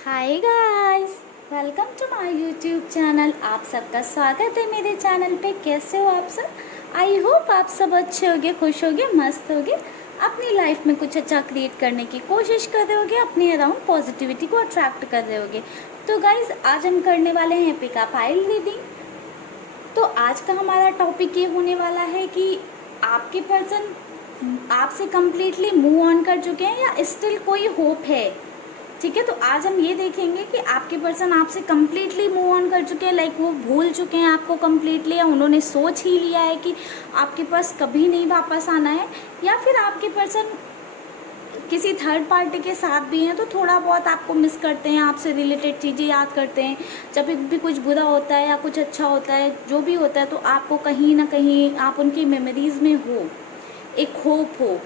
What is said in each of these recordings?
Hi guys, welcome to my YouTube channel. आप सबका स्वागत है मेरे चैनल पे। कैसे हो आप सब? आई होप आप सब अच्छे होगे, खुश होगे, मस्त होगे, अपनी लाइफ में कुछ अच्छा क्रिएट करने की कोशिश कर रहे होगे, अपने अराउंड पॉजिटिविटी को अट्रैक्ट कर रहे होगे। तो गाइस, आज हम करने वाले हैं पिकअप फाइल रीडिंग। तो आज का हमारा टॉपिक ये होने वाला है कि आपके पर्सन आपसे कम्प्लीटली मूव ऑन कर चुके हैं या स्टिल कोई होप है। ठीक है, तो आज हम ये देखेंगे कि आपके पर्सन आपसे कम्प्लीटली मूव ऑन कर चुके हैं, लाइक वो भूल चुके हैं आपको कम्प्लीटली, या उन्होंने सोच ही लिया है कि आपके पास कभी नहीं वापस आना है, या फिर आपके पर्सन किसी थर्ड पार्टी के साथ भी हैं तो थोड़ा बहुत आपको मिस करते हैं, आपसे रिलेटेड चीज़ें याद करते हैं। जब भी कुछ बुरा होता है या कुछ अच्छा होता है, जो भी होता है, तो आपको कहीं ना कहीं आप उनकी मेमोरीज़ में हो, एक होप हो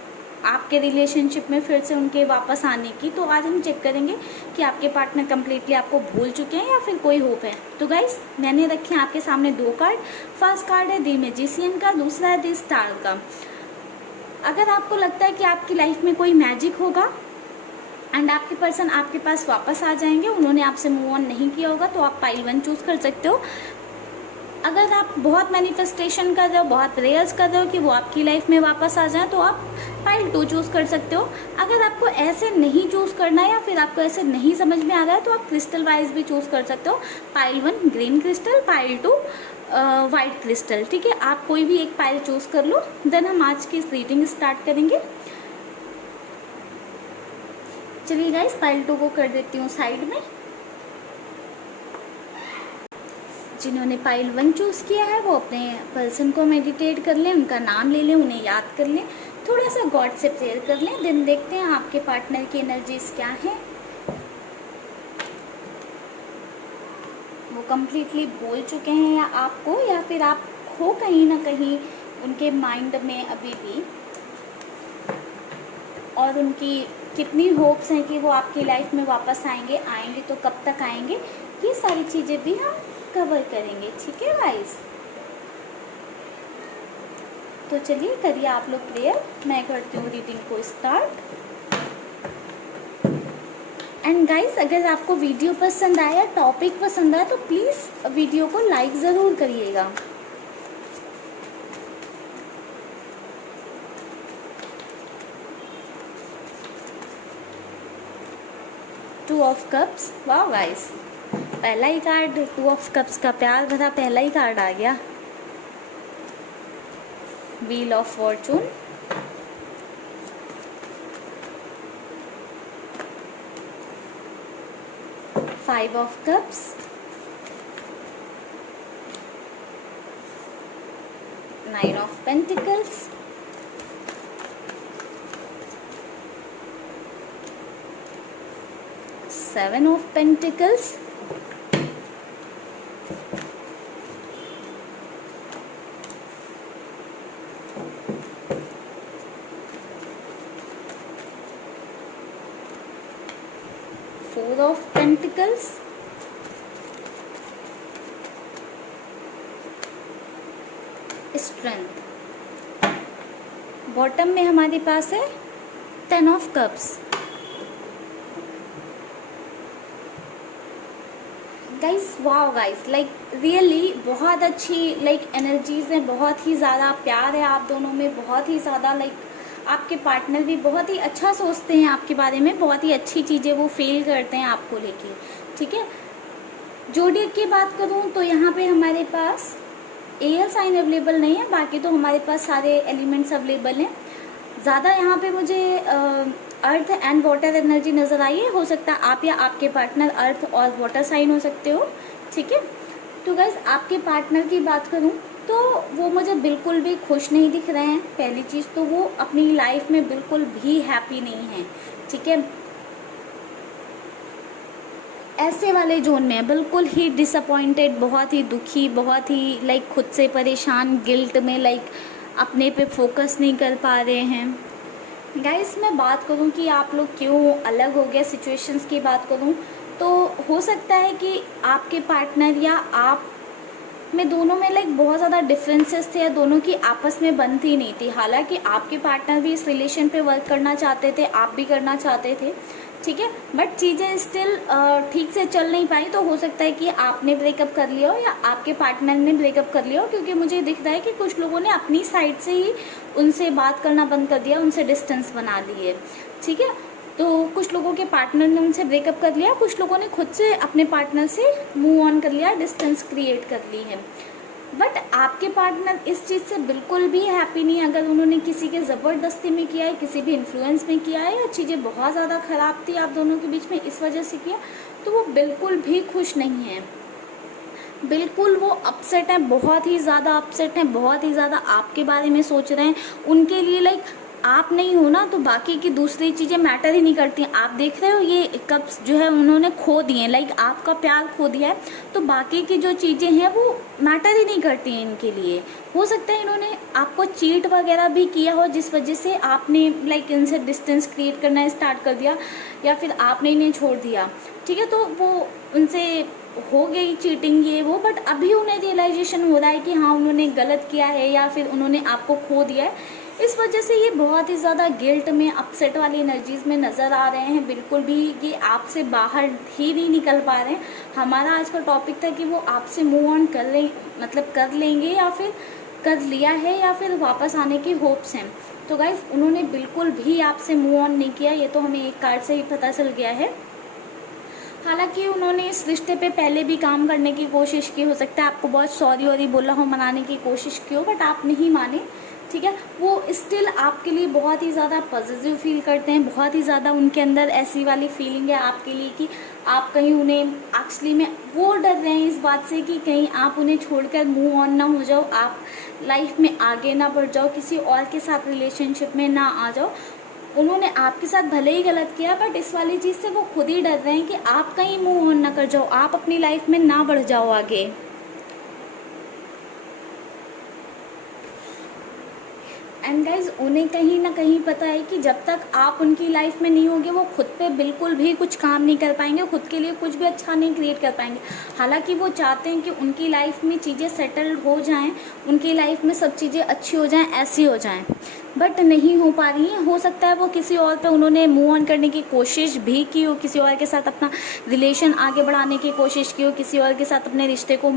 आपके रिलेशनशिप में फिर से उनके वापस आने की। तो आज हम चेक करेंगे कि आपके पार्टनर कम्प्लीटली आपको भूल चुके हैं या फिर कोई होप है। तो गाइस, मैंने रखे हैं आपके सामने दो कार्ड। फर्स्ट कार्ड है दी मैजिशियन का, दूसरा है दी स्टार का। अगर आपको लगता है कि आपकी लाइफ में कोई मैजिक होगा एंड आपके पर्सन आपके पास वापस आ जाएंगे, उन्होंने आपसे मूव ऑन नहीं किया होगा, तो आप पाइल 1 चूज़ कर सकते हो। अगर आप बहुत मैनिफेस्टेशन कर रहे हो, बहुत प्रेयर्स कर रहे हो कि वो आपकी लाइफ में वापस आ जाए, तो आप पाइल 2 चूज़ कर सकते हो। अगर आपको ऐसे नहीं चूज़ करना है या फिर आपको ऐसे नहीं समझ में आ रहा है, तो आप क्रिस्टल वाइज भी चूज़ कर सकते हो। Pile 1 green crystal, pile 2 white crystal. ठीक है, आप कोई भी एक पाइल चूज़ कर लो। देन हम आज की रीडिंग स्टार्ट करेंगे। चलिए गाइस, पाइल 2 को कर देती हूँ साइड में। जिन्होंने पाइल 1 चूज़ किया है वो अपने पर्सन को मेडिटेट कर लें, उनका नाम ले लें, उन्हें याद कर लें, थोड़ा सा गॉड से प्रेयर कर लें। देन देखते हैं आपके पार्टनर की एनर्जीज क्या है। वो कम्प्लीटली भूल चुके हैं या आपको, या फिर आप हो कहीं ना कहीं उनके माइंड में अभी भी, और उनकी कितनी होप्स हैं कि वो आपकी लाइफ में वापस आएंगे तो कब तक आएंगे, ये सारी चीज़ें भी हम कवर करेंगे। ठीक है गाइस, तो चलिए करिए आप लोग प्रेयर, मैं करती हूँ रीडिंग को स्टार्ट। एंड गाइस, अगर आपको वीडियो पसंद आया, टॉपिक पसंद आया, तो प्लीज़ वीडियो को लाइक ज़रूर करिएगा। टू ऑफ कप्स, वाह गाइस, पहला ही कार्ड टू ऑफ कप्स का प्यार भरा पहला ही कार्ड आ गया। Wheel of Fortune, five of cups, nine of pentacles, seven of pentacles, four of pentacles, strength. Bottom में हमारे पास है 10 of cups. Guys, wow guys, like really बहुत अच्छी लाइक एनर्जीज हैं, बहुत ही ज़्यादा प्यार है आप दोनों में, बहुत ही ज़्यादा लाइक आपके पार्टनर भी बहुत ही अच्छा सोचते हैं आपके बारे में, बहुत ही अच्छी चीज़ें वो फील करते हैं आपको लेके। ठीक है, जोडियक की बात करूँ तो यहाँ पे हमारे पास एयर साइन अवेलेबल नहीं है, बाकी तो हमारे पास सारे एलिमेंट्स अवेलेबल हैं। ज़्यादा यहाँ पे मुझे अर्थ एंड वाटर एनर्जी नज़र आई है। हो सकता है आप या आपके पार्टनर अर्थ और वाटर साइन हो सकते हो। ठीक है, तो गाइस, आपके पार्टनर की बात करूँ तो वो मुझे बिल्कुल भी खुश नहीं दिख रहे हैं। पहली चीज़ तो वो अपनी लाइफ में बिल्कुल भी हैप्पी नहीं है। ठीक है, ऐसे वाले जोन में है, बिल्कुल ही डिसअपॉइंटेड, बहुत ही दुखी, बहुत ही लाइक खुद से परेशान, गिल्ट में, लाइक अपने पे फोकस नहीं कर पा रहे हैं। गाइस, मैं बात करूं कि आप लोग क्यों अलग हो गए, सिचुएशंस की बात करूं तो हो सकता है कि आपके पार्टनर या आप में दोनों में लाइक बहुत ज़्यादा डिफरेंसेस थे, या दोनों की आपस में बनती नहीं थी। हालांकि आपके पार्टनर भी इस रिलेशन पे वर्क करना चाहते थे, आप भी करना चाहते थे। ठीक है। बट चीज़ें स्टिल ठीक से चल नहीं पाई, तो हो सकता है कि आपने ब्रेकअप कर लिया हो या आपके पार्टनर ने ब्रेकअप कर लिया हो, क्योंकि मुझे दिख रहा है कि कुछ लोगों ने अपनी साइड से ही उनसे बात करना बंद कर दिया, उनसे डिस्टेंस बना लिए, ठीक है। तो कुछ लोगों के पार्टनर ने उनसे ब्रेकअप कर लिया, कुछ लोगों ने खुद से अपने पार्टनर से मूव ऑन कर लिया, डिस्टेंस क्रिएट कर ली है। बट आपके पार्टनर इस चीज़ से बिल्कुल भी हैप्पी नहीं है। अगर उन्होंने किसी के ज़बरदस्ती में किया है, किसी भी इन्फ्लुएंस में किया है, या चीज़ें बहुत ज़्यादा ख़राब थी आप दोनों के बीच में इस वजह से किया, तो वो बिल्कुल भी खुश नहीं है, बिल्कुल वो अपसेट हैं, बहुत ही ज़्यादा अपसेट हैं, बहुत ही ज़्यादा आपके बारे में सोच रहे हैं। उनके लिए लाइक आप नहीं हो ना, तो बाकी की दूसरी चीज़ें मैटर ही नहीं करती। आप देख रहे हो ये कप्स जो है उन्होंने खो दिए हैं, लाइक आपका प्यार खो दिया है, तो बाकी की जो चीज़ें हैं वो मैटर ही नहीं करती हैं इनके लिए। हो सकता है इन्होंने आपको चीट वगैरह भी किया हो, जिस वजह से आपने लाइक इनसे डिस्टेंस क्रिएट करना स्टार्ट कर दिया, या फिर आपने इन्हें छोड़ दिया, ठीक है। तो वो उनसे हो गई चीटिंग ये वो, बट अभी उन्हें रियलाइजेशन हो रहा है कि हाँ उन्होंने गलत किया है, या फिर उन्होंने आपको खो दिया है। इस वजह से ये बहुत ही ज़्यादा गिल्ट में, अपसेट वाली एनर्जीज़ में नज़र आ रहे हैं। बिल्कुल भी ये आपसे बाहर ही नहीं निकल पा रहे हैं। हमारा आज का टॉपिक था कि वो आपसे मूव ऑन कर लें, मतलब कर लेंगे, या फिर कर लिया है, या फिर वापस आने की होप्स हैं। तो गाइज उन्होंने बिल्कुल भी आपसे मूव ऑन नहीं किया, ये तो हमें एक कार्ड से ही पता चल गया है। हालांकि उन्होंने इस रिश्ते पे पहले भी काम करने की कोशिश की, हो सकता है आपको बहुत सॉरी वॉरी बोला हो, मनाने की कोशिश की हो, बट आप नहीं माने, ठीक है। वो स्टिल आपके लिए बहुत ही ज़्यादा पॉजिटिव फील करते हैं, बहुत ही ज़्यादा उनके अंदर ऐसी वाली फीलिंग है आपके लिए कि आप कहीं उन्हें एक्चुअली में वो डर रहे हैं इस बात से कि कहीं आप उन्हें छोड़कर मूव ऑन ना हो जाओ, आप लाइफ में आगे ना बढ़ जाओ, किसी और के साथ रिलेशनशिप में ना आ जाओ। उन्होंने आपके साथ भले ही गलत किया, बट इस वाली चीज़ से वो खुद ही डर रहे हैं कि आप कहीं मूव ऑन ना कर जाओ, आप अपनी लाइफ में ना बढ़ जाओ आगे। एंड गाइज उन्हें कहीं ना कहीं पता है कि जब तक आप उनकी लाइफ में नहीं होंगे, वो खुद पे बिल्कुल भी कुछ काम नहीं कर पाएंगे, खुद के लिए कुछ भी अच्छा नहीं क्रिएट कर पाएंगे। हालांकि वो चाहते हैं कि उनकी लाइफ में चीज़ें सेटल हो जाएं, उनकी लाइफ में सब चीज़ें अच्छी हो जाएं, ऐसी हो जाएं, बट नहीं हो पा रही हैं। हो सकता है वो किसी और पे उन्होंने मूव ऑन करने की कोशिश भी की हो, किसी और के साथ अपना रिलेशन आगे बढ़ाने की कोशिश की हो, किसी और के साथ अपने रिश्ते को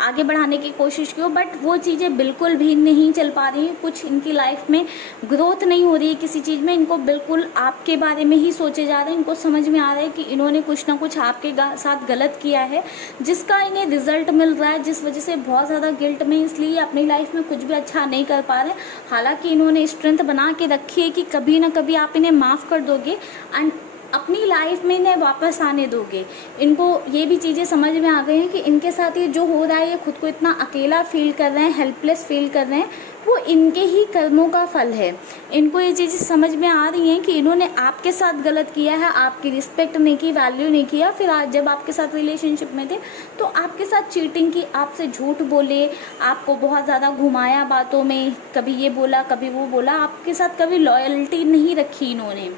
आगे बढ़ाने की कोशिश की हो, बट वो चीज़ें बिल्कुल भी नहीं चल पा रही हैं। कुछ इनकी लाइफ में ग्रोथ नहीं हो रही है किसी चीज़ में, इनको बिल्कुल आपके बारे में ही सोचे जा रहे हैं। इनको समझ में आ रहा है कि इन्होंने कुछ ना कुछ आपके साथ गलत किया है, जिसका इन्हें रिजल्ट मिल रहा है, जिस वजह से बहुत ज़्यादा गिल्ट में, इसलिए अपनी लाइफ में कुछ भी अच्छा नहीं कर पा रहे। हालांकि इन्होंने स्ट्रेंथ बना के रखी है कि कभी ना कभी आप इन्हें माफ़ कर दोगे एंड अपनी लाइफ में इन्हें वापस आने दोगे। इनको ये भी चीज़ें समझ में आ गई हैं कि इनके साथ ये जो हो रहा है, ये खुद को इतना अकेला फील कर रहे हैं, हेल्पलेस फील कर रहे हैं, वो इनके ही कर्मों का फल है। इनको ये चीज़ें समझ में आ रही हैं कि इन्होंने आपके साथ गलत किया है, आपकी रिस्पेक्ट नहीं की, वैल्यू नहीं किया। फिर आज जब आपके साथ रिलेशनशिप में थे तो आपके साथ चीटिंग की, आपसे झूठ बोले, आपको बहुत ज़्यादा घुमाया बातों में, कभी ये बोला कभी वो बोला, आपके साथ कभी लॉयल्टी नहीं रखी इन्होंने,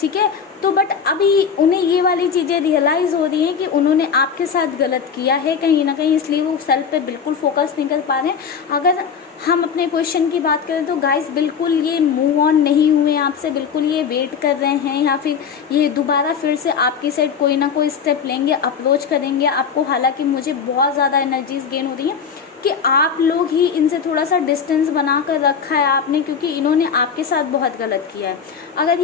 ठीक है। तो बट अभी उन्हें ये वाली चीज़ें रियलाइज़ हो रही हैं कि उन्होंने आपके साथ गलत किया है कहीं ना कहीं, इसलिए वो सेल्फ पे बिल्कुल फोकस नहीं कर पा रहे हैं। अगर हम अपने क्वेश्चन की बात करें तो गाइस बिल्कुल ये मूव ऑन नहीं हुए आपसे, बिल्कुल ये वेट कर रहे हैं, या फिर ये दोबारा फिर से आपकी साइड कोई ना कोई स्टेप लेंगे, अप्रोच करेंगे आपको। हालांकि मुझे बहुत ज़्यादा एनर्जीज गेन हो रही हैं कि आप लोग ही इनसे थोड़ा सा डिस्टेंस बना कर रखा है आपने, क्योंकि इन्होंने आपके साथ बहुत गलत किया है। अगर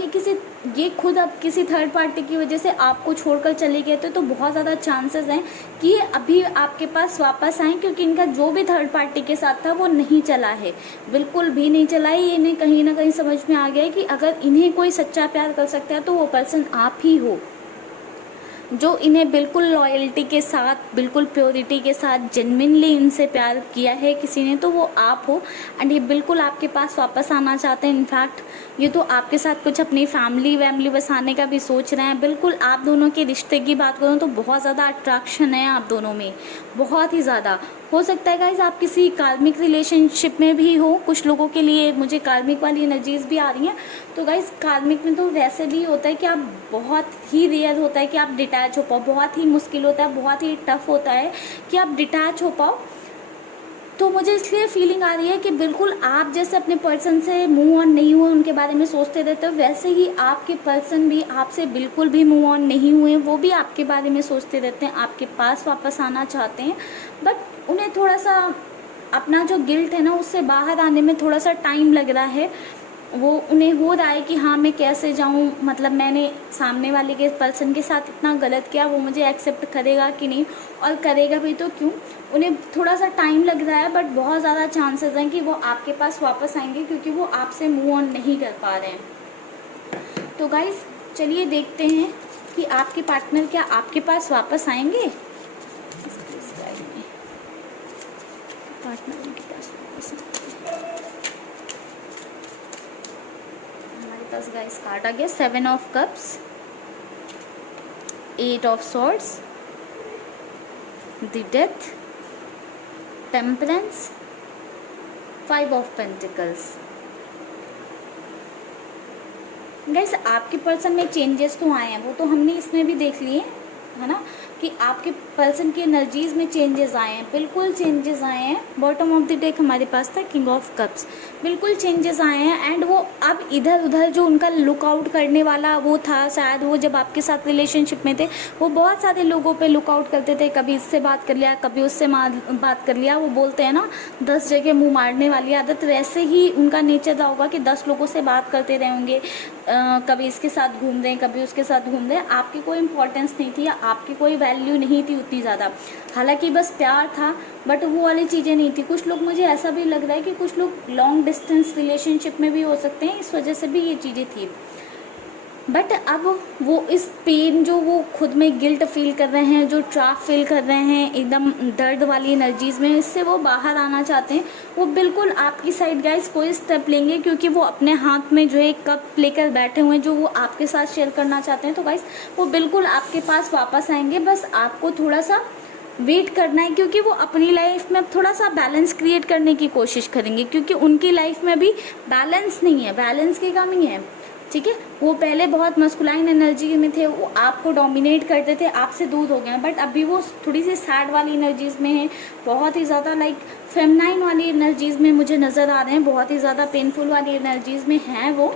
ये खुद अब किसी थर्ड पार्टी की वजह से आपको छोड़कर चले गए थे तो बहुत ज़्यादा चांसेस हैं कि ये अभी आपके पास वापस आएँ, क्योंकि इनका जो भी थर्ड पार्टी के साथ था वो नहीं चला है, बिल्कुल भी नहीं चला है। ये इन्हें कहीं ना कहीं समझ में आ गया है कि अगर इन्हें कोई सच्चा प्यार कर सकता है तो वो पर्सन आप ही हो, जो इन्हें बिल्कुल लॉयल्टी के साथ, बिल्कुल प्योरिटी के साथ, जेन्युइनली इनसे प्यार किया है किसी ने, तो वो आप हो। एंड ये बिल्कुल आपके पास वापस आना चाहते हैं। इनफैक्ट ये तो आपके साथ कुछ अपनी फैमिली बसाने का भी सोच रहे हैं। बिल्कुल आप दोनों के रिश्ते की बात करूँ तो बहुत ज़्यादा अट्रैक्शन है आप दोनों में, बहुत ही ज़्यादा। हो सकता है गाइज आप किसी कार्मिक रिलेशनशिप में भी हो, कुछ लोगों के लिए मुझे कार्मिक वाली एनर्जीज भी आ रही हैं। तो गाइज कार्मिक में तो वैसे भी होता है कि आप, बहुत ही रेयर होता है कि आप डिटैच हो पाओ, बहुत ही मुश्किल होता है, बहुत ही टफ होता है कि आप डिटैच हो पाओ। तो मुझे इसलिए फीलिंग आ रही है कि बिल्कुल आप जैसे अपने पर्सन से मूव ऑन नहीं हुए, उनके बारे में सोचते रहते हो, वैसे ही आपके पर्सन भी आपसे बिल्कुल भी मूव ऑन नहीं हुए, वो भी आपके बारे में सोचते रहते हैं, आपके पास वापस आना चाहते हैं, बट उन्हें थोड़ा सा अपना जो गिल्ट है ना उससे बाहर आने में थोड़ा सा टाइम लग रहा है। वो उन्हें हो रहा है कि हाँ मैं कैसे जाऊँ, मतलब मैंने सामने वाले के पर्सन के साथ इतना गलत किया, वो मुझे एक्सेप्ट करेगा कि नहीं, और करेगा भी तो क्यों। उन्हें थोड़ा सा टाइम लग रहा है, बट बहुत ज़्यादा चांसेस हैं कि वो आपके पास वापस आएंगे, क्योंकि वो आपसे मूव ऑन नहीं कर पा रहे हैं। तो गाइस चलिए देखते हैं कि आपके पार्टनर क्या आपके पास वापस आएंगे। पार्टनर के पास वापस आएंगे। हमारे पास गाइस कार्ड आ गया 7 of cups, 8 of swords, the death, temperance, 5 of pentacles. Guys आपके पर्सन में चेंजेस तो आए हैं, वो तो हमने इसमें भी देख लिए है ना, कि आपके पर्सन की एनर्जीज में चेंजेस आए हैं, बिल्कुल चेंजेस आए हैं। बॉटम ऑफ द डेक हमारे पास था किंग ऑफ कप्स, बिल्कुल चेंजेस आए हैं। एंड वो अब इधर उधर जो उनका लुक आउट करने वाला वो था, शायद वो जब आपके साथ रिलेशनशिप में थे वो बहुत सारे लोगों पे लुक आउट करते थे, कभी इससे बात कर लिया, कभी उससे बात कर लिया। वो बोलते हैं ना 10 जगह मुँह मारने वाली आदत, वैसे ही उनका नेचर रहा होगा कि 10 लोगों से बात करते रहे होंगे, कभी इसके साथ घूम रहे हैं, कभी उसके साथ घूम रहे हैं। आपकी कोई इंपॉर्टेंस नहीं थी, आपकी कोई वैल्यू नहीं थी उतनी ज़्यादा, हालांकि बस प्यार था, बट वो वाली चीज़ें नहीं थी। कुछ लोग, मुझे ऐसा भी लग रहा है कि कुछ लोग लॉन्ग डिस्टेंस रिलेशनशिप में भी हो सकते हैं, इस वजह से भी ये चीज़ें थी। बट अब वो इस पेन जो वो खुद में गिल्ट फील कर रहे हैं, जो ट्रैप फील कर रहे हैं एकदम दर्द वाली एनर्जीज में, इससे वो बाहर आना चाहते हैं। वो बिल्कुल आपकी साइड गाइस कोई स्टेप लेंगे, क्योंकि वो अपने हाथ में जो एक कप लेकर बैठे हुए हैं जो वो आपके साथ शेयर करना चाहते हैं। तो गाइस वो बिल्कुल आपके पास वापस आएंगे, बस आपको थोड़ा सा वेट करना है, क्योंकि वो अपनी लाइफ में थोड़ा सा बैलेंस क्रिएट करने की कोशिश करेंगे, क्योंकि उनकी लाइफ में भी बैलेंस नहीं है, बैलेंस की कमी है। ठीक है, वो पहले बहुत मस्कुलाइन एनर्जी में थे, वो आपको डोमिनेट करते थे, आपसे दूर हो गए, बट अभी वो थोड़ी सी सैड वाली एनर्जीज में है, बहुत ही ज़्यादा लाइक फेमिनाइन वाली एनर्जीज में मुझे नज़र आ रहे हैं, बहुत ही ज़्यादा पेनफुल वाली एनर्जीज में हैं वो।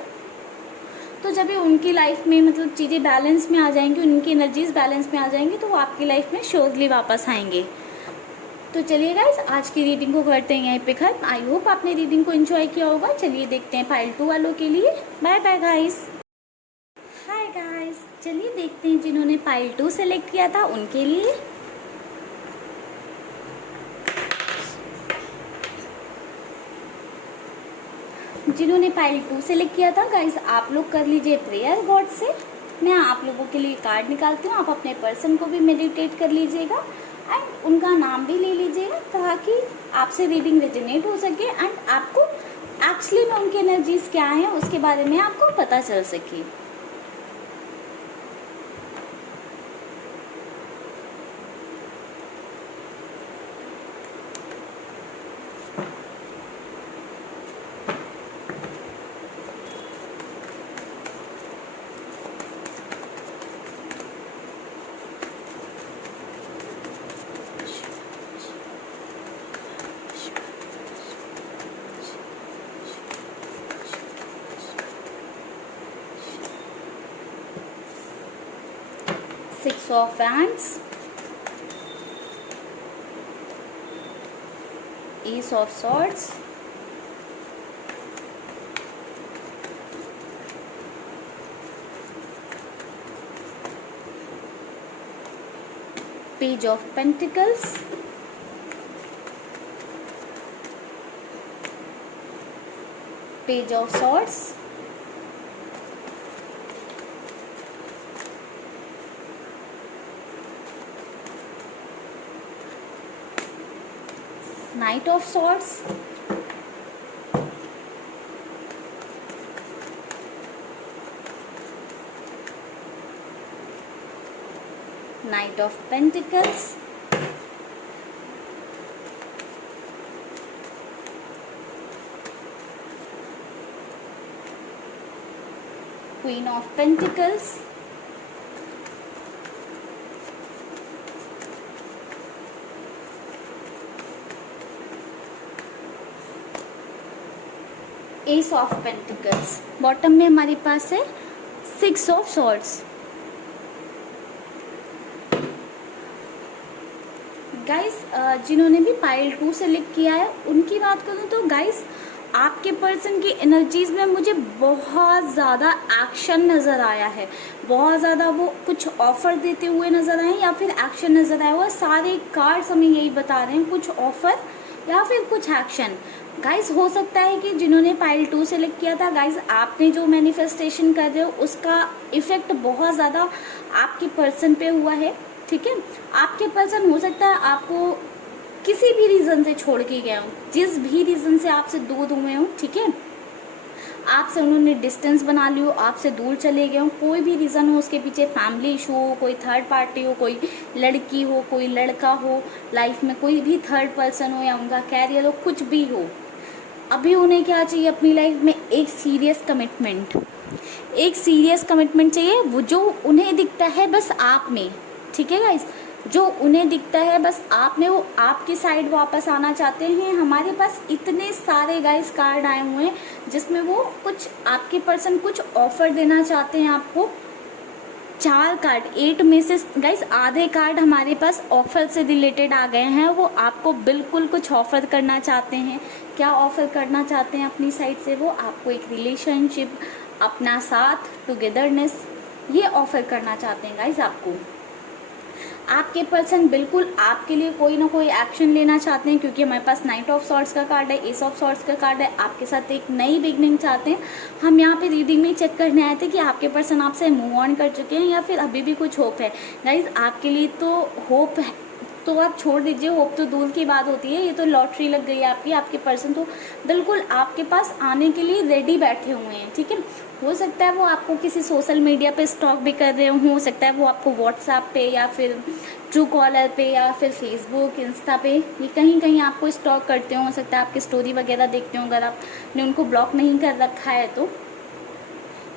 तो जब भी उनकी लाइफ में मतलब चीज़ें बैलेंस में आ जाएंगी, उनकी एनर्जीज बैलेंस में आ जाएंगी, तो वो आपकी लाइफ में श्योरली वापस आएंगे। तो चलिए गाइस आज की रीडिंग को करते हैं यहीं पे खत्म। आई होप आपने रीडिंग को एंजॉय किया होगा। चलिए देखते हैं पाइल 2 वालों के लिए। Bye bye guys. Hi guys, चलिए देखते हैं जिन्होंने पाइल 2 सेलेक्ट किया था उनके लिए। जिन्होंने पाइल 2 सेलेक्ट किया था गाइस, आप लोग कर लीजिए प्रेयर गॉड से। मैं आप लोगों के लिए कार्ड निकालती हूँ, आप अपने पर्सन को भी मेडिटेट कर लीजिएगा एंड उनका नाम भी ले लीजिएगा, ताकि आपसे रीडिंग रेजोनेट हो सके एंड आपको एक्चुअली में उनकी एनर्जीज क्या हैं उसके बारे में आपको पता चल सके। Six of Wands, Ace of Swords, Page of Pentacles, Page of Swords, Knight of Swords, Knight of Pentacles, Queen of Pentacles, S of pentacles, bottom में हमारे पास है 6 ऑफ सॉर्ड्स। गाइस जिन्होंने भी पाइल 2 सेलेक्ट किया है उनकी बात करूँ तो गाइस आपके पर्सन की एनर्जीज में मुझे बहुत ज़्यादा एक्शन नज़र आया है, बहुत ज़्यादा वो कुछ ऑफ़र देते हुए नज़र आए या फिर एक्शन नज़र आया हुआ। सारे कार्ड्स हमें यही बता रहे हैं, कुछ ऑफ़र या फिर कुछ एक्शन। गाइस हो सकता है कि जिन्होंने पाइल 2 सेलेक्ट किया था, गाइस आपने जो मैनिफेस्टेशन कर रहे हो उसका इफ़ेक्ट बहुत ज़्यादा आपके पर्सन पे हुआ है, ठीक है। आपके पर्सन हो सकता है आपको किसी भी रीज़न से छोड़ के गए हो, जिस भी रीज़न से आपसे दूर हुए हो, ठीक है, आपसे उन्होंने डिस्टेंस बना लियो, आपसे दूर चले गए हो, कोई भी रीज़न हो, उसके पीछे फैमिली इशू हो, कोई थर्ड पार्टी हो, कोई लड़की हो, कोई लड़का हो, लाइफ में कोई भी थर्ड पर्सन हो या उनका कैरियर हो, कुछ भी हो, अभी उन्हें क्या चाहिए अपनी लाइफ में? एक सीरियस कमिटमेंट, एक सीरियस कमिटमेंट चाहिए, वो जो उन्हें दिखता है बस आप में, ठीक है गाइस, जो उन्हें दिखता है बस आप में, वो आपकी साइड वापस आना चाहते हैं। हमारे पास इतने सारे गाइस कार्ड आए हुए हैं जिसमें वो कुछ आपके पर्सन कुछ ऑफर देना चाहते हैं आपको। 4 कार्ड 8 में से गाइस आधे कार्ड हमारे पास ऑफर से रिलेटेड आ गए हैं। वो आपको बिल्कुल कुछ ऑफर करना चाहते हैं। क्या ऑफर करना चाहते हैं अपनी साइड से? वो आपको एक रिलेशनशिप, अपना साथ, टुगेदरनेस, ये ऑफर करना चाहते हैं गाइस आपको। आपके पर्सन बिल्कुल आपके लिए कोई ना कोई एक्शन लेना चाहते हैं, क्योंकि हमारे पास नाइट ऑफ सॉर्ड्स का कार्ड है, एस ऑफ सॉर्ड्स का कार्ड है। आपके साथ एक नई बिगनिंग चाहते हैं। हम यहाँ पे रीडिंग में चेक करने आए थे कि आपके पर्सन आपसे मूव ऑन कर चुके हैं या फिर अभी भी कुछ होप है। गाइज आपके लिए तो होप है, तो आप छोड़ दीजिए, होप तो दूर की बात होती है। ये तो लॉटरी लग गई है आपकी। आपके पर्सन तो बिल्कुल आपके पास आने के लिए रेडी बैठे हुए हैं, ठीक है। हो सकता है वो आपको किसी सोशल मीडिया पे स्टॉक भी कर रहे हो सकता है वो आपको व्हाट्सएप पे या फिर ट्रू कॉलर पे या फिर फेसबुक, इंस्टा पे, ये कहीं कहीं आपको स्टॉक करते हो सकता है आपकी स्टोरी वगैरह देखते हो, अगर आपने उनको ब्लॉक नहीं कर रखा है तो,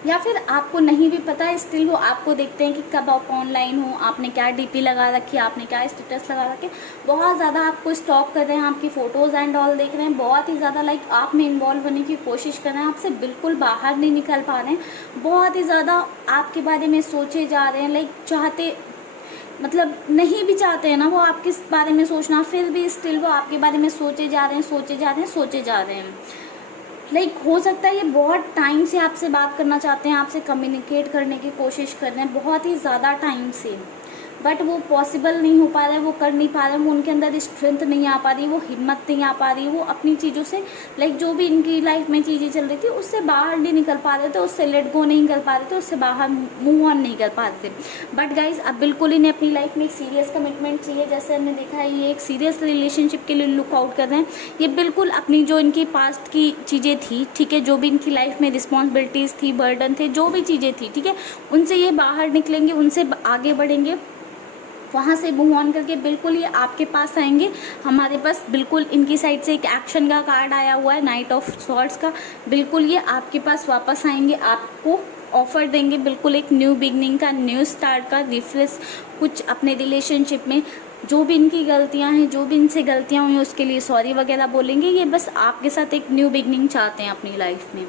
या फिर आपको नहीं भी पता है स्टिल वो आपको देखते हैं कि कब आप ऑनलाइन हो, आपने क्या डीपी लगा रखी है, आपने क्या स्टेटस लगा रखे, बहुत ज़्यादा आपको स्टॉक कर रहे हैं, आपकी फ़ोटोज़ एंड ऑल देख रहे हैं, बहुत ही ज़्यादा लाइक आप में इन्वॉल्व होने की कोशिश कर रहे हैं, आपसे बिल्कुल बाहर नहीं निकल पा रहे हैं, बहुत ही ज़्यादा आपके बारे में सोचे जा रहे हैं, लाइक चाहते मतलब नहीं भी चाहते हैं ना वो आपके बारे में सोचना, फिर भी स्टिल वो आपके बारे में सोचे जा रहे हैं, सोचे जा रहे हैं, सोचे जा रहे हैं। लाइक हो सकता है ये बहुत टाइम से आपसे बात करना चाहते हैं, आपसे कम्युनिकेट करने की कोशिश कर रहे हैं बहुत ही ज़्यादा टाइम से, बट वो पॉसिबल नहीं हो पा रहा है, वो कर नहीं पा रहे हैं, वो उनके अंदर स्ट्रेंथ नहीं आ पा रही, वो हिम्मत नहीं आ पा रही, वो अपनी चीज़ों से लाइक जो भी इनकी लाइफ में चीज़ें चल रही थी उससे बाहर नहीं निकल पा रहे थे, उससे लेट गो नहीं कर पा रहे थे, उससे बाहर मूव ऑन नहीं कर पा रहे थे। बट गाइज अब बिल्कुल इन्हें अपनी लाइफ में एक सीरियस कमिटमेंट चाहिए। जैसे हमने देखा है ये एक सीरियस रिलेशनशिप के लिए लुक आउट कर रहे हैं। ये बिल्कुल अपनी जो इनकी पास्ट की चीज़ें थी, ठीक है, जो भी इनकी लाइफ में रिस्पॉन्सिबिलिटीज़ थी, बर्डन थे, जो भी चीज़ें थी, ठीक है, उनसे ये बाहर निकलेंगे, उनसे आगे बढ़ेंगे, वहाँ से मूव ऑन करके बिल्कुल ये आपके पास आएंगे। हमारे पास बिल्कुल इनकी साइड से एक एक्शन का कार्ड आया हुआ है, नाइट ऑफ सॉर्ड्स का। बिल्कुल ये आपके पास वापस आएंगे, आपको ऑफर देंगे, बिल्कुल एक न्यू बिगनिंग का, न्यू स्टार्ट का, रिफ्रेश कुछ अपने रिलेशनशिप में जो भी इनकी गलतियां हैं, जो भी इनसे गलतियां हुई उसके लिए सॉरी वगैरह बोलेंगे। ये बस आपके साथ एक न्यू बिगनिंग चाहते हैं अपनी लाइफ में।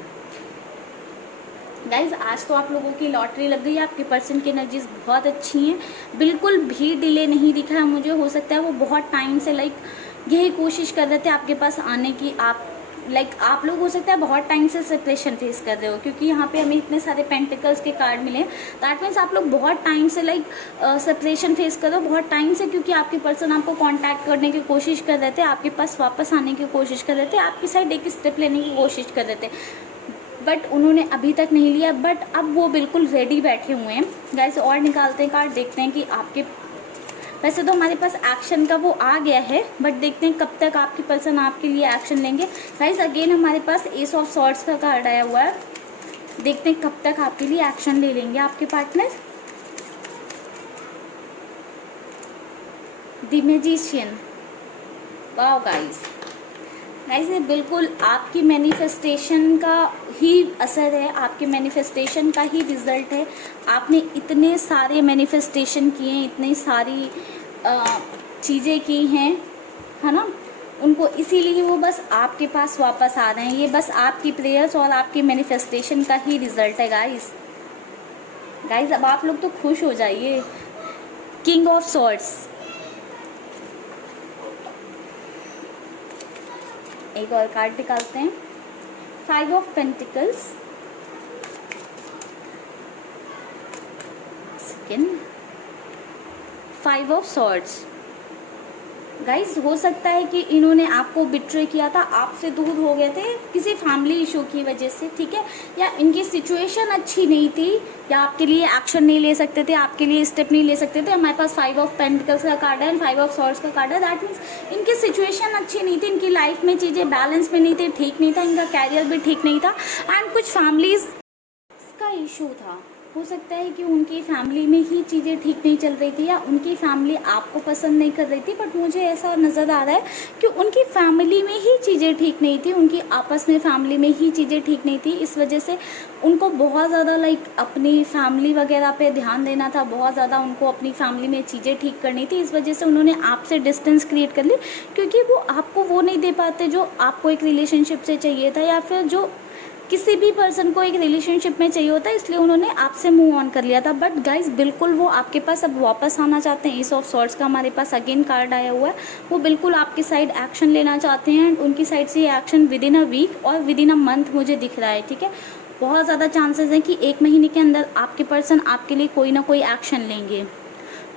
गाइज आज तो आप लोगों की लॉटरी लग गई है। आपके पर्सन की एनर्जीज बहुत अच्छी हैं, बिल्कुल भी डिले नहीं दिखा है मुझे। हो सकता है वो बहुत टाइम से लाइक यही कोशिश कर रहे थे आपके पास आने की। आप लोग हो सकता है बहुत टाइम से सेपरेशन फेस कर रहे हो, क्योंकि यहाँ पे हमें इतने सारे पेंटिकल्स के कार्ड मिले। दैट मीन्स आप लोग बहुत टाइम से लाइक सेपरेशन फेस कर रहे हो, बहुत टाइम से, क्योंकि आपके पर्सन आपको कांटेक्ट करने की कोशिश कर रहे थे, आपके पास वापस आने की कोशिश कर रहे थे, आपकी साइड एक स्टेप लेने की कोशिश कर रहे थे, बट उन्होंने अभी तक नहीं लिया। बट अब वो बिल्कुल रेडी बैठे हुए हैं। गाइस और निकालते हैं कार्ड, देखते हैं कि आपके, वैसे तो हमारे पास एक्शन का वो आ गया है, बट देखते हैं कब तक आपके पर्सन आपके लिए एक्शन लेंगे। गाइस अगेन हमारे पास एस ऑफ सॉर्ड्स का कार्ड आया हुआ है, देखते हैं कब तक आपके लिए एक्शन ले लेंगे आपके partner. The magician, wow guys ये बिल्कुल आपकी मैनिफेस्टेशन का ही असर है, आपके मैनिफेस्टेशन का ही रिजल्ट है। आपने इतने सारे मैनिफेस्टेशन किए हैं, इतनी सारी चीज़ें की हैं, है ना। उनको, इसीलिए वो बस आपके पास वापस आ रहे हैं। ये बस आपकी प्रेयर्स और आपकी मैनिफेस्टेशन का ही रिजल्ट है गाइस। गाइस अब आप लोग तो खुश हो जाइए। किंग ऑफ सॉर्ड्स, एक और कार्ड निकालते हैं। 5 of pentacles, second 5 of swords. Guys हो सकता है कि इन्होंने आपको बिट्रे किया था, आपसे दूर हो गए थे किसी फैमिली इशू की वजह से, ठीक है, या इनकी सिचुएशन अच्छी नहीं थी, या आपके लिए एक्शन नहीं ले सकते थे, आपके लिए स्टेप नहीं ले सकते थे। हमारे पास 5 ऑफ पेंटिकल्स का कार्ड है एंड 5 ऑफ सॉर्ड्स का कार्ड है। दैट मीन्स इनकी सिचुएशन अच्छी नहीं थी, इनकी लाइफ में चीज़ें बैलेंस में नहीं थी, ठीक नहीं था, इनका कैरियर भी ठीक नहीं था एंड कुछ फैमिलीज का इशू था। हो सकता है कि उनकी फैमिली में ही चीज़ें ठीक नहीं चल रही थी, या उनकी फैमिली आपको पसंद नहीं कर रही थी, बट मुझे ऐसा नज़र आ रहा है कि उनकी फैमिली में ही चीज़ें ठीक नहीं थी, उनकी आपस में फैमिली में ही चीज़ें ठीक नहीं थी। इस वजह से उनको बहुत ज़्यादा अपनी फैमिली वगैरह पे ध्यान देना था, बहुत ज़्यादा उनको अपनी फैमिली में चीज़ें ठीक करनी थी। इस वजह से उन्होंने आपसे डिस्टेंस क्रिएट कर ली, क्योंकि वो आपको वो नहीं दे पाते जो आपको एक रिलेशनशिप से चाहिए था, या फिर जो किसी भी पर्सन को एक रिलेशनशिप में चाहिए होता है, इसलिए उन्होंने आपसे मूव ऑन कर लिया था। बट गाइस बिल्कुल वो आपके पास अब वापस आना चाहते हैं। इस ऑफ सॉर्ड्स का हमारे पास अगेन कार्ड आया हुआ है। वो बिल्कुल आपकी साइड एक्शन लेना चाहते हैं, उनकी साइड से ये action within a week और विद इन अ मंथ मुझे दिख रहा है, ठीक है। बहुत ज़्यादा चांसेस हैं कि 1 महीने के अंदर आपके पर्सन आपके लिए कोई ना कोई एक्शन लेंगे।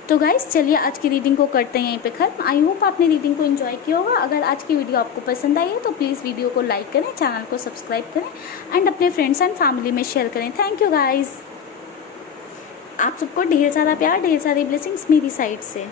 तो गाइस चलिए आज की रीडिंग को करते हैं यहीं पे खत्म। आई होप आपने रीडिंग को एंजॉय किया होगा। अगर आज की वीडियो आपको पसंद आई है तो प्लीज़ वीडियो को लाइक करें, चैनल को सब्सक्राइब करें एंड अपने फ्रेंड्स एंड फैमिली में शेयर करें। थैंक यू गाइस, आप सबको ढेर सारा प्यार, ढेर सारी ब्लेसिंग्स मेरी साइड से।